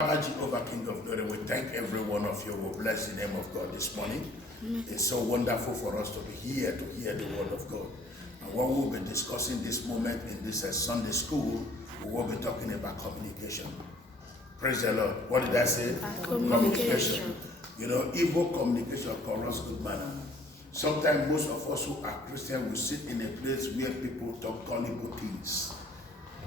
Father Jehovah, King of Glory, we thank every one of you. We bless the name of God this morning. It's so wonderful for us to be here to hear the word of God. And what we'll be discussing this moment in this Sunday school, we will be talking about communication. Praise the Lord. What did I say? Communication. You know, evil communication corrupts good manner. Sometimes most of us who are Christians will sit in a place where people talk gullible things.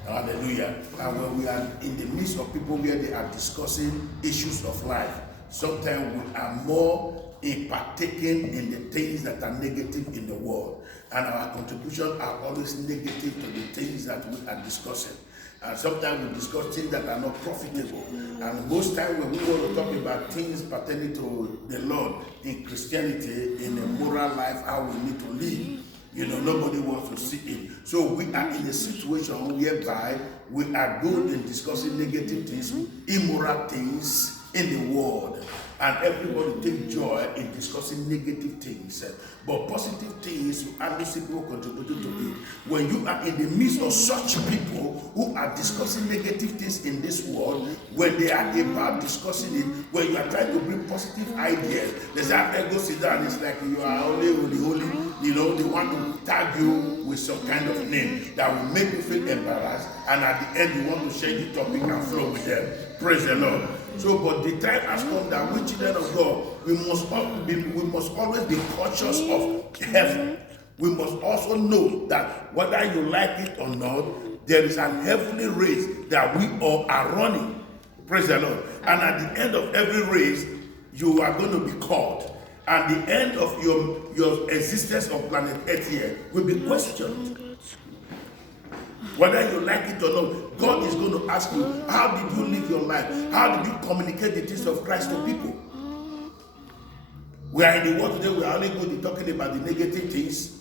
Hallelujah. And when we are in the midst of people where they are discussing issues of life, sometimes we are more partaking in the things that are negative in the world. And our contributions are always negative to the things that we are discussing. And sometimes we discuss things that are not profitable. And most times when we want to talk about things pertaining to the Lord in Christianity, in a moral life, how we need to live, you know, nobody wants to see it. So we are in a situation whereby we are good in discussing negative things, immoral things in the world. And everybody takes joy in discussing negative things. But positive things, you hardly see people contributing to it. When you are in the midst of such people who are discussing negative things in this world, when they are about discussing it, when you are trying to bring positive ideas, they say, I go sit down, it's like you are only holy, you know, they want to tag you with some kind of name that will make you feel embarrassed, and at the end you want to share the topic and flow with them. Praise the Lord. So, but the time has come that we children of God, we must always be conscious of heaven. We must also know that whether you like it or not, there is an heavenly race that we all are running. Praise the Lord. And at the end of every race, you are going to be called. And the end of your existence on planet Earth here will be questioned. Whether you like it or not, God is going to ask you, how did you live your life? How did you communicate the things of Christ to people? We are in the world today, we are only going to be talking about the negative things,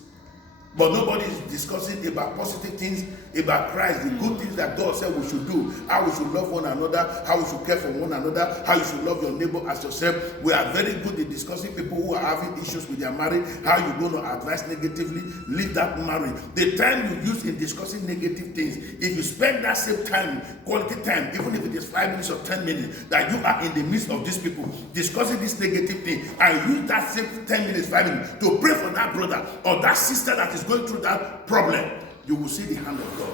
but nobody is discussing about positive things, about Christ, the good things that God said we should do, how we should love one another, how we should care for one another, how you should love your neighbor as yourself. We are very good in discussing people who are having issues with their marriage, how you're going to advise negatively, leave that marriage. The time you use in discussing negative things, if you spend that same time, quality time, even if it is 5 minutes or 10 minutes, that you are in the midst of these people discussing this negative thing, and use that same 10 minutes, 5 minutes to pray for that brother or that sister that is going through that problem, you will see the hand of God.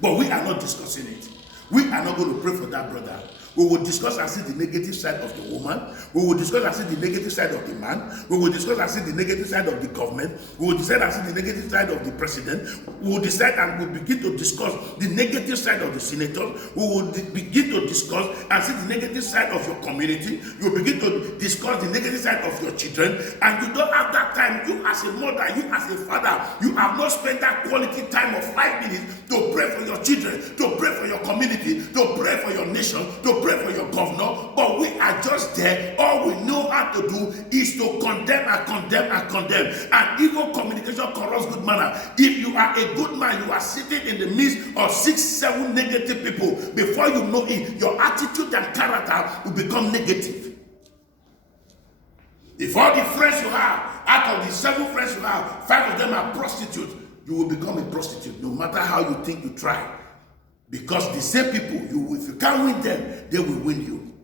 But we are not discussing it. We are not going to pray for that brother. We will discuss and see the negative side of the woman. We will discuss and see the negative side of the man. We will discuss and see the negative side of the government. We will decide and see the negative side of the president. We will decide and we'll begin to discuss the negative side of the senators. We will begin to discuss and see the negative side of your community. You will begin to discuss the negative side of your children. And you don't have that time. You as a mother, you as a father, you have not spent that quality time of 5 minutes to pray for your children, to pray for your community, to pray for your nation, to pray for your governor. But we are just there. All we know how to do is to condemn and condemn and condemn. And evil communication corrupts good manner. If you are a good man, you are sitting in the midst of 6, 7 negative people. Before you know it, your attitude and character will become negative. If all the friends you have, out of the 7 friends you have, 5 of them are prostitutes, you will become a prostitute, no matter how you think you try. Because the same people, if you can't win them, they will win you.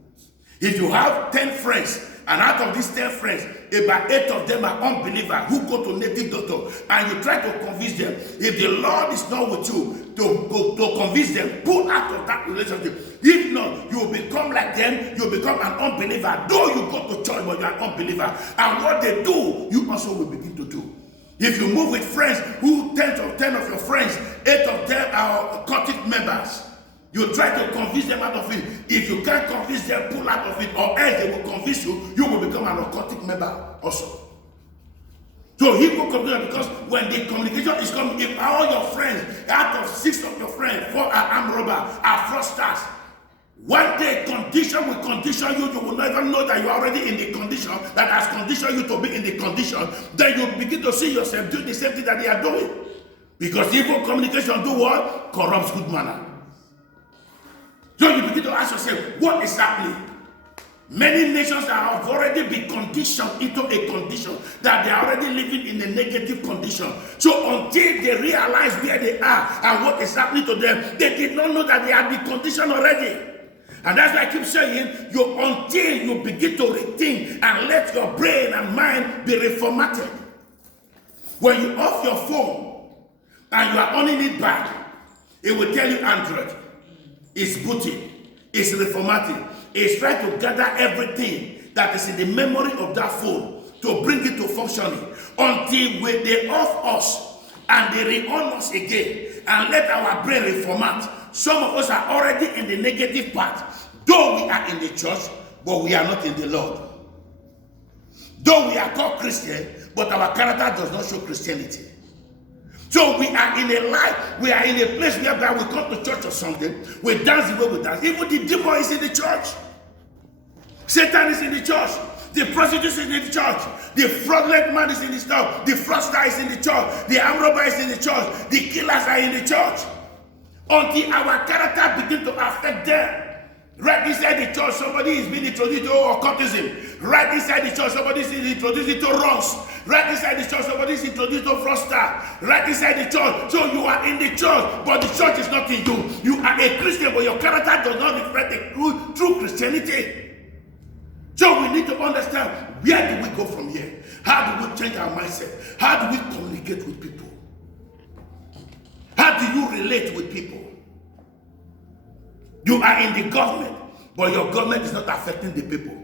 If you have 10 friends, and out of these 10 friends, about 8 of them are unbelievers who go to native doctor, and you try to convince them, if the Lord is not with you, to convince them, pull out of that relationship. If not, you will become like them, you will become an unbeliever. Though you go to church, but you are an unbeliever. And what they do, you also will begin to do. If you move with friends who 10 of your friends, 8 of them are occultic members, you try to convince them out of it. If you can't convince them, pull out of it, or else they will convince you, you will become an occultic member also. So he will communicate, because when the communication is coming, if all your friends, out of 6 of your friends, 4 are armed robbers, are fraudsters, one day condition will condition you, you will not even know that you are already in the condition that has conditioned you to be in the condition. Then you begin to see yourself doing the same thing that they are doing. Because evil communication do what? Corrupts good manner. So you begin to ask yourself, what is happening? Many nations have already been conditioned into a condition that they are already living in a negative condition. So until they realize where they are and what is happening to them, they did not know that they had been conditioned already. And that's why I keep saying, until you begin to rethink and let your brain and mind be reformatted. When you off your phone and you are owning it back, it will tell you Android. It's booting. It's reformatting. It's trying to gather everything that is in the memory of that phone to bring it to functioning until they off us and they re-on us again and let our brain reformat. Some of us are already in the negative part. Though we are in the church, but we are not in the Lord. Though we are called Christian, but our character does not show Christianity. So we are in a life, we are in a place whereby we come to church or something, we dance the way we dance. Even the demon is in the church. Satan is in the church. The prostitute is in the church. The fraudulent man is in the church. The fraudster is in the church. The armed robber is in the church. The killers are in the church. Until our character begins to affect them. Right inside the church, somebody is being introduced to occultism. Right inside the church, somebody is introduced to wrongs. Right inside the church, somebody is introduced to fraudster. Right inside the church. So you are in the church, but the church is not in you. You are a Christian, but your character does not reflect the true Christianity. So we need to understand, where do we go from here? How do we change our mindset? How do we communicate with people? How do you relate with people? You are in the government, but your government is not affecting the people.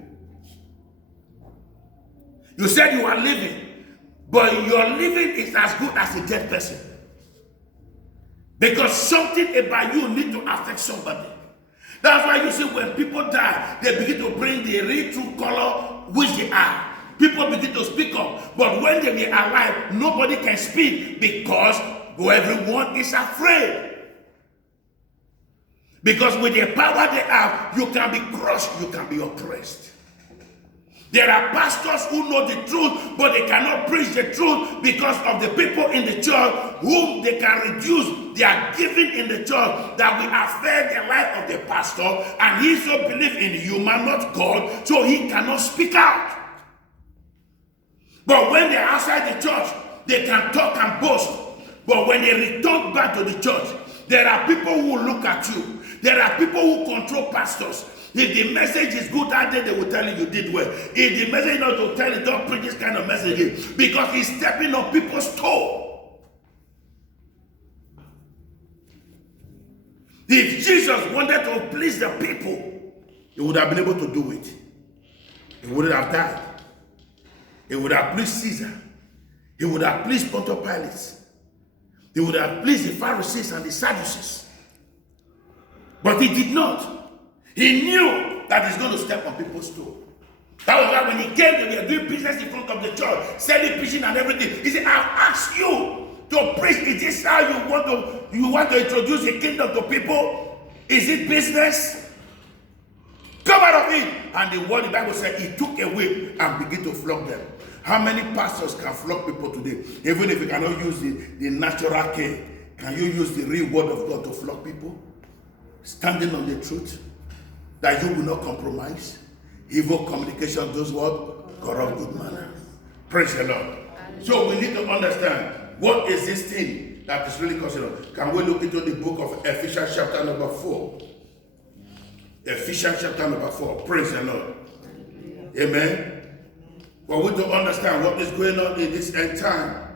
You said you are living, but your living is as good as a dead person. Because something about you need to affect somebody. That's why you see when people die, they begin to bring the real true color which they are. People begin to speak up. But when they are alive, nobody can speak because everyone is afraid. Because with the power they have, you can be crushed, you can be oppressed. There are pastors who know the truth, but they cannot preach the truth because of the people in the church whom they can reduce their giving in the church that will affect the life of the pastor, and he so believes in human, not God, so he cannot speak out. But when they're outside the church, they can talk and boast. But when they return back to the church, there are people who look at you. There are people who control pastors. If the message is good that day, they will tell you you did well. If the message is not to tell you, don't preach this kind of message because he's stepping on people's toe. If Jesus wanted to please the people, he would have been able to do it. He wouldn't have died. He would have pleased Caesar. He would have pleased Pontius Pilate. He would have pleased the Pharisees and the Sadducees. But he did not. He knew that he's going to step on people's toe. That was why when he came, they were doing business in front of the church, selling, preaching and everything. He said, I've asked you to preach. Is this how you want to introduce the kingdom to people? Is it business? Come out of it. And the word the Bible said, he took a whip and began to flog them. How many pastors can flog people today? Even if you cannot use the natural cane, can you use the real word of God to flog people? Standing on the truth, that you will not compromise. Evil communication does what? Corrupt good manner. Praise the Lord. So we need to understand, what is this thing that is really considered? Can we look into the book of Ephesians chapter number 4? Ephesians chapter number 4. Praise the Lord. Amen. For we to understand what is going on in this end time,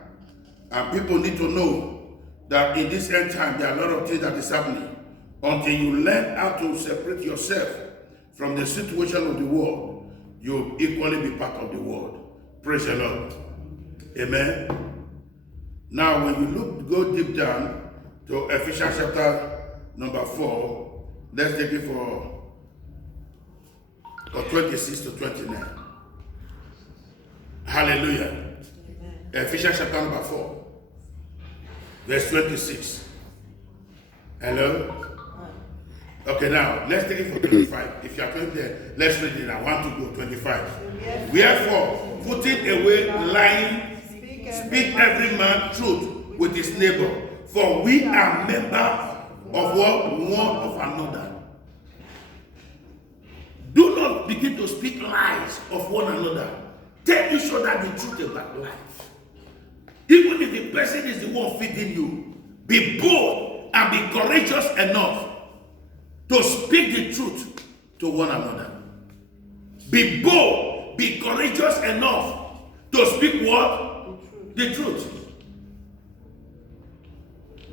and people need to know that in this end time there are a lot of things that is happening. Until you learn how to separate yourself from the situation of the world, you'll equally be part of the world. Praise the Lord. Amen. Now, when you go deep down to Ephesians chapter number 4, let's take it for 26 to 29. Hallelujah. Amen. Ephesians chapter number 4, verse 26. Hello? Okay, now, let's take it for 25. If you are going there, let's read it. I want to go 25. Yes. Wherefore, putting away lying, speak every man truth with his neighbor. For we are members of what? One of another. Do not begin to speak lies of one another. Tell each other the truth about life. Even if the person is the one feeding you, be bold and be courageous enough to speak the truth to one another. Be bold, be courageous enough to speak what? The truth.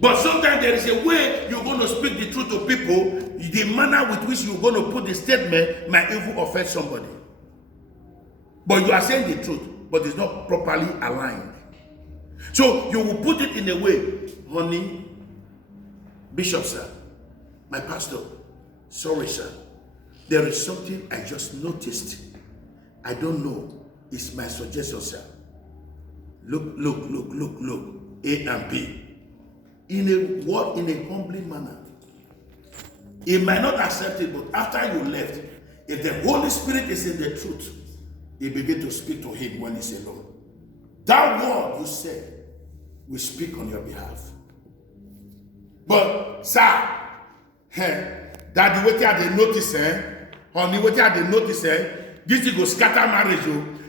But sometimes there is a way you're going to speak the truth to people. The manner with which you're going to put the statement might even offend somebody. But you are saying the truth, but it's not properly aligned. So you will put it in a way, honey, Bishop sir, my pastor, sorry sir, there is something I just noticed. I don't know. It's my suggestion, sir. Look, A and B. In a what? In a humbling manner. He might not accept it, but after you left, if the Holy Spirit is in the truth, he begin to speak to him when he's alone. That word you said will speak on your behalf. But, sir, that the way they notice, honey, what they notice, this thing go scatter marriage,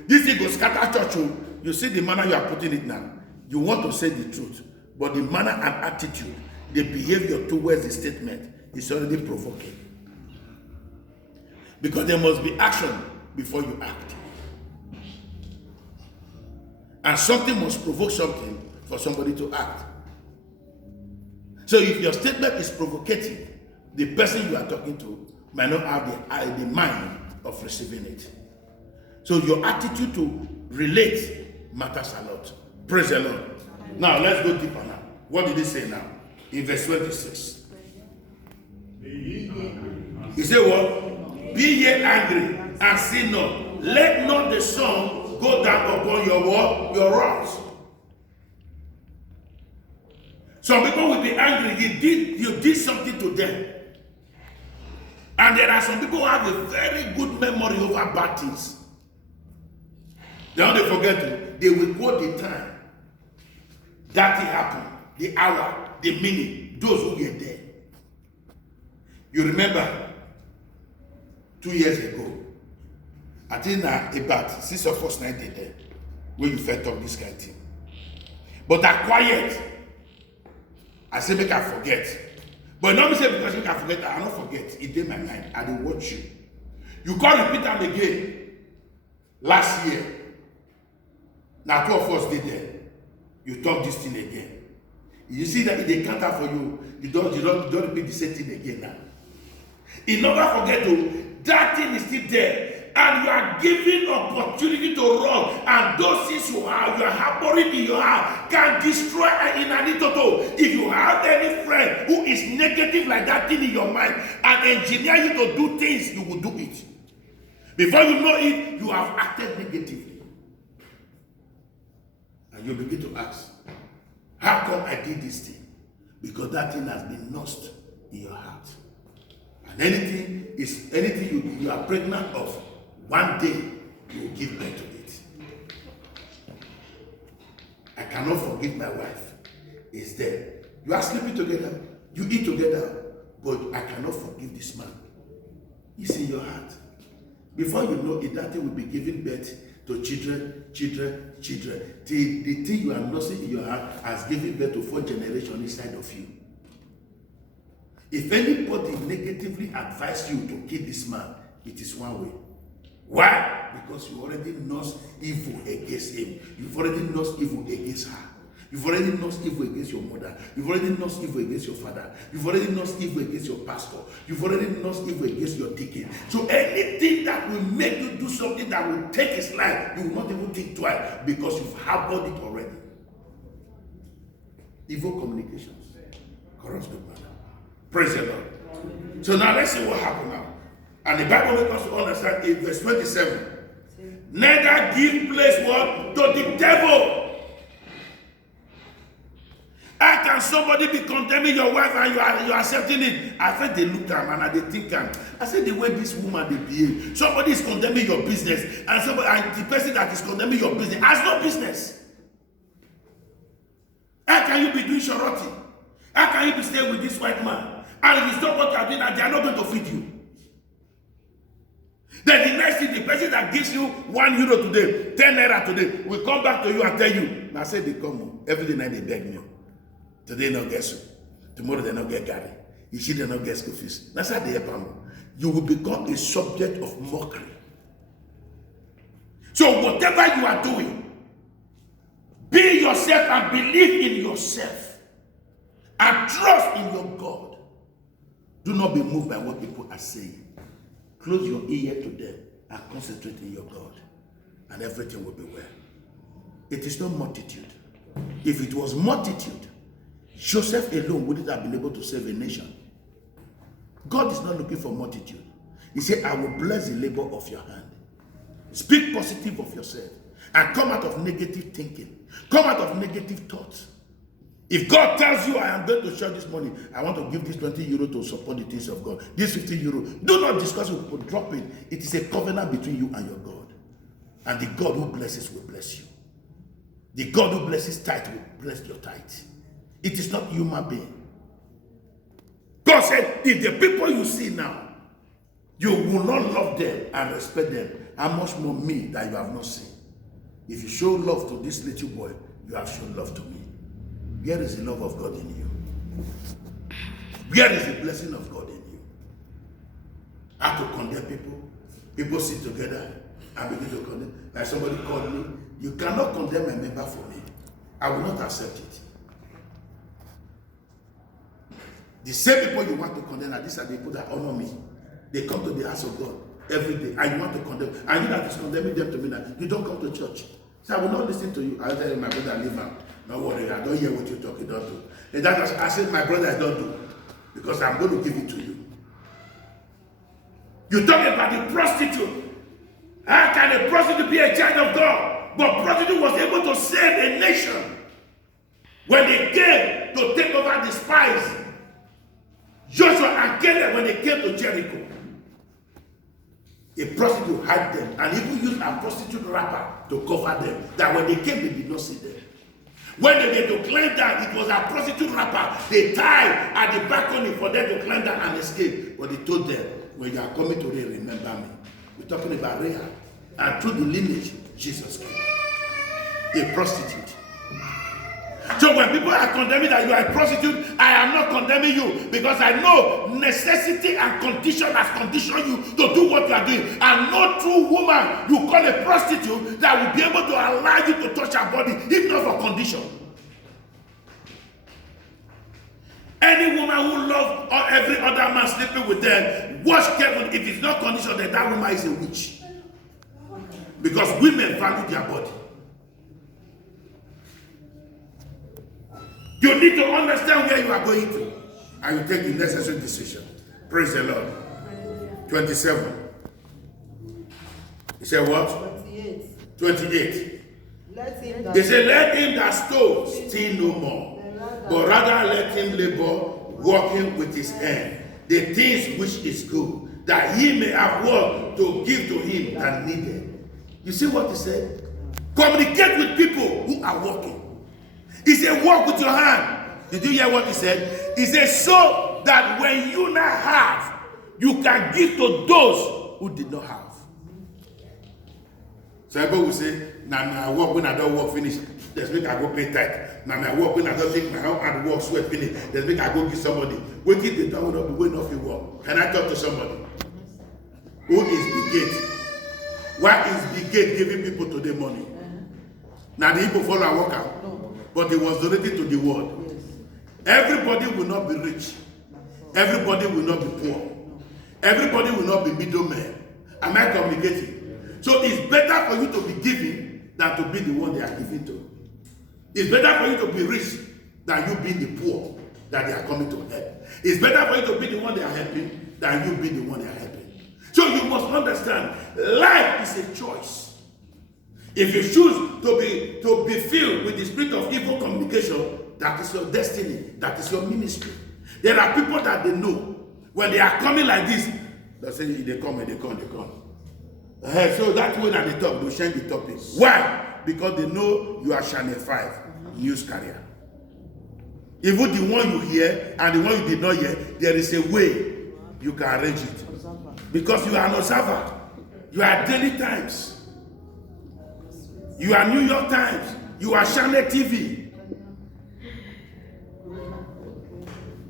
this thing go scatter church. You see the manner you are putting it now. You want to say the truth, but the manner and attitude, the behavior towards the statement is already provoking. Because there must be action before you act. And something must provoke something for somebody to act. So if your statement is provocative, the person you are talking to might not have the mind of receiving it. So your attitude to relate matters a lot. Praise the Lord. Now let's go deeper now. What did he say now? In verse 26. He said what? Be ye angry and sin not. Let not the sun go down upon your what? Your wrath. Some people will be angry. You did something to them. And there are some people who have a very good memory over bad things. Now they forget it. They will quote the time that it happened, the hour, the minute, those who were there. You remember 2 years ago, I think about 6 of us 90 there, when you first talk this kind of thing. But I quiet. I say make I forget. But not me say because make I forget, I don't forget. It in my mind. I will watch you. You can't repeat them again. Last year. Now 2 of us did there. You talk this thing again. You see that if they can't have for you, you don't repeat the same thing again now. In order forget to, that thing is still there. And you are given opportunity to run. And those things you are harboring in your heart can destroy in an total. If you have any friend who is negative like that thing in your mind and engineer you to do things, you will do it. Before you know it, you have acted negatively. And you begin to ask, how come I did this thing? Because that thing has been lost in your heart. And anything you are pregnant of, one day you will give birth to it. I cannot forgive my wife. It's there. You are sleeping together, you eat together, but I cannot forgive this man. It's in your heart. Before you know it, that thing will be giving birth to children. The thing you are nursing in your heart has given birth to 4 generations inside of you. If anybody negatively advised you to kill this man, it is one way. Why? Because you already nursed evil against him. You've already nursed evil against her. You've already nursed evil against your mother. You've already nursed evil against your father. You've already nursed evil against your pastor. You've already nursed evil against your deacon. So anything that will make you do something that will take his life, you will not even think twice because you've harbored it already. Evil communications corrupts good manner. Praise the Lord. So now let's see what happened now. And the Bible makes us to understand in verse 27. Neither give place what? To the devil. How can somebody be condemning your wife and you are accepting it? I said they look at him and they think I said the way this woman they behave. Somebody is condemning your business and the person that is condemning your business has no business. How can you be doing charity? How can you be staying with this white man? And if it's not what you are doing, they are not going to feed you. Then the next thing, the person that gives you €1 today, 10 naira today, will come back to you and tell you, I said they come every day night they beg me. Today not get soup. Tomorrow they not get Gary. You see they not get school fees. That's how they help them. you will become a subject of mockery. So whatever you are doing, be yourself and believe in yourself and trust in your God. Do not be moved by what people are saying. Close your ear to them and concentrate in your God, and everything will be well. It is not multitude. If it was multitude, Joseph alone wouldn't have been able to save a nation. God is not looking for multitude. He said, I will bless the labor of your hand. Speak positive of yourself and come out of negative thinking. Come out of negative thoughts. If God tells you, I am going to share this money, I want to give this 20 euro to support the things of God, this 50 euro, do not discuss with people, drop it. It is a covenant between you and your God. And the God who blesses will bless you. The God who blesses tithe will bless your tithe. It is not human being. God said, if the people you see now, you will not love them and respect them, how much more me that you have not seen. If you show love to this little boy, you have shown love to me. Where is the love of God in you? Where is the blessing of God in you? How to condemn people? People sit together and begin to condemn. Like somebody called me, you cannot condemn a member for me. I will not accept it. The same people you want to condemn, and these are the people that honor me. They come to the house of God every day, and you want to condemn. And you that is condemning them to me now, you don't come to church. So I will not listen to you. I'll tell you, my brother, leave him. Don't worry, I don't hear what you're talking, don't do. And that was, I said, my brother, I don't do. Because I'm going to give it to you. You talk about the prostitute. How can a prostitute be a child of God? But prostitute was able to save a nation. When they came to take over the spies, Joshua and Caleb, when they came to Jericho, a prostitute had them and even used a prostitute wrapper to cover them. That when they came, they did not see them. When they were to climb down, it was a prostitute wrapper they tied at the balcony for them to climb down and escape. But he told them, when you are coming to Rahab, remember me. We're talking about Rahab. And through the lineage, Jesus came. A prostitute. So when people are condemning that you are a prostitute, I am not condemning you, because I know necessity and condition has conditioned you to do what you are doing. And no true woman you call a prostitute that will be able to allow you to touch her body, if not for condition. Any woman who loves every other man sleeping with them, watch carefully. If it's not conditioned, that that woman is a witch. Because women value their body. You need to understand where you are going to, and you take the necessary decision. Praise the Lord. 27. He said what? 28. He said, let him that stole steal no more, but rather let him labor, working with his hand, the things which is good, that he may have what to give to him that needed. You see what he said? Communicate with people who are working. He said, work with your hand. Did you hear what he said? He said, so that when you now have, you can give to those who did not have. So everybody will say, now I work when I don't work finish. Let's make I go pay tithe. Now I work when I don't take my own and work sweat finish. Let's make I go give somebody. Wait till the time will not be waiting off your work. Can I talk to somebody? Who is the gate? Why is the gate giving people today money? Now the people follow and work out. But it was donated to the world. Everybody will not be rich. Everybody will not be poor. Everybody will not be middlemen. Am I communicating? So it's better for you to be giving than to be the one they are giving to. It's better for you to be rich than you being the poor that they are coming to help. It's better for you to be the one they are helping than you being the one they are helping. So you must understand, life is a choice. If you choose to be filled with the spirit of evil communication, that is your destiny, that is your ministry. There are people that they know, when they are coming like this, they say, they come. So that way that they talk, they change the topic. Why? Because they know you are Channel 5 news carrier. Even the one you hear and the one you did not hear, there is a way you can arrange it. Because you are an observer. You are Daily Times. You are New York Times. You are Channel TV.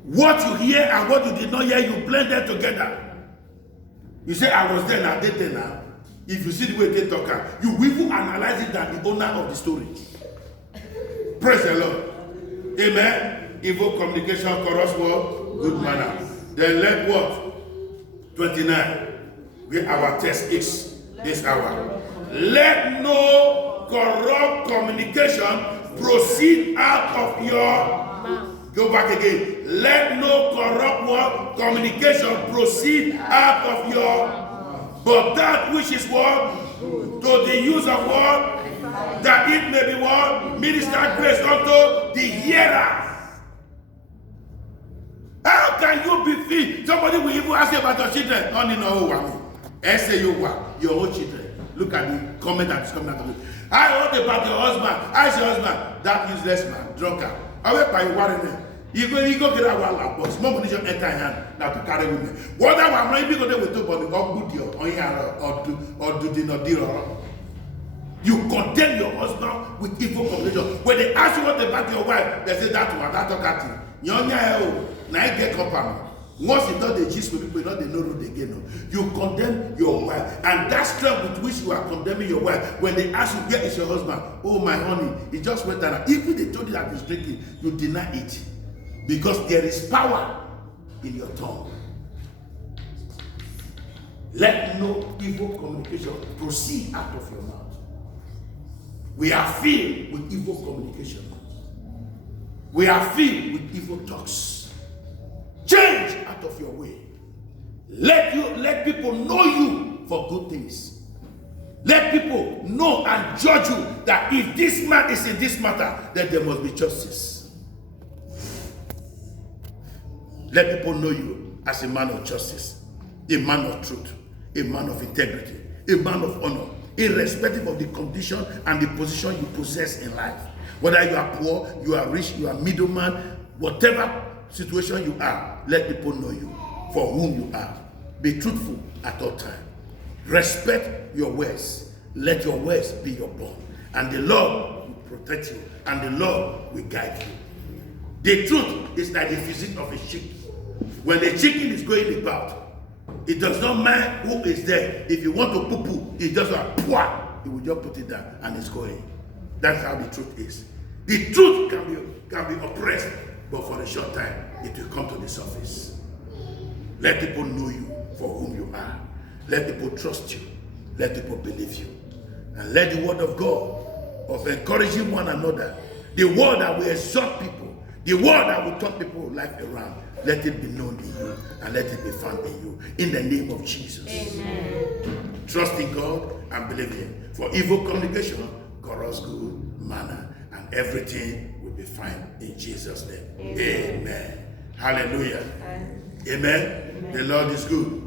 What you hear and what you did not hear, you blend them together. You say, I was there now, they now. If you see the way they talk, you will even analyze it than the owner of the story. Praise the Lord. Amen. Evil communication corrupts what? Good manner. Then let what? 29. Where our text is this hour. Let no corrupt communication proceed out of your mouth. Go back again. Let no corrupt word communication proceed out of your mouth. But that which is what? To the use of what? That it may be what? Minister grace unto the hearer. How can you be free? Somebody will even ask you about your children. I say your own children. Look at the comment that is coming out of it. I heard about your husband. I say husband. That useless man, drunkard. I went by one. You go get a wall box. More money enter hand now to carry women. What I want maybe go there with two body or good deal or do not deal. You condemn your husband with evil communication. When they ask you what about your wife, they say that one, that talk at you. Now I get company. Once you don't the gist with people, not they know road again. You condemn your wife, and that strength with which you are condemning your wife. When they ask you where is your husband, oh my honey, he just went down. Even they told you that he's drinking, you deny it because there is power in your tongue. Let no evil communication proceed out of your mouth. We are filled with evil communication. We are filled with evil talks. Change out of your way. Let people know you for good things. Let people know and judge you that if this man is in this matter, then there must be justice. Let people know you as a man of justice, a man of truth, a man of integrity, a man of honor, irrespective of the condition and the position you possess in life. Whether you are poor, you are rich, you are middleman, whatever situation you are, let people know you for whom you are. Be truthful at all times. Respect your words. Let your words be your bond. And the Lord will protect you. And the Lord will guide you. The truth is like the physique of a chicken. When the chicken is going about, it does not matter who is there. If you want to poo-poo, it just like, it will just put it down and it's going. That's how the truth is. The truth can be oppressed, but for a short time, it will come to the surface. Let people know you for whom you are. Let people trust you. Let people believe you. And let the word of God, of encouraging one another, the word that will exhort people, the word that will turn people's life around, let it be known in you and let it be found in you. In the name of Jesus. Amen. Trust in God and believe in Him. For evil communication corrupts good manner, and everything will be fine in Jesus' name. Amen. Amen. Hallelujah. Amen. The Lord is good.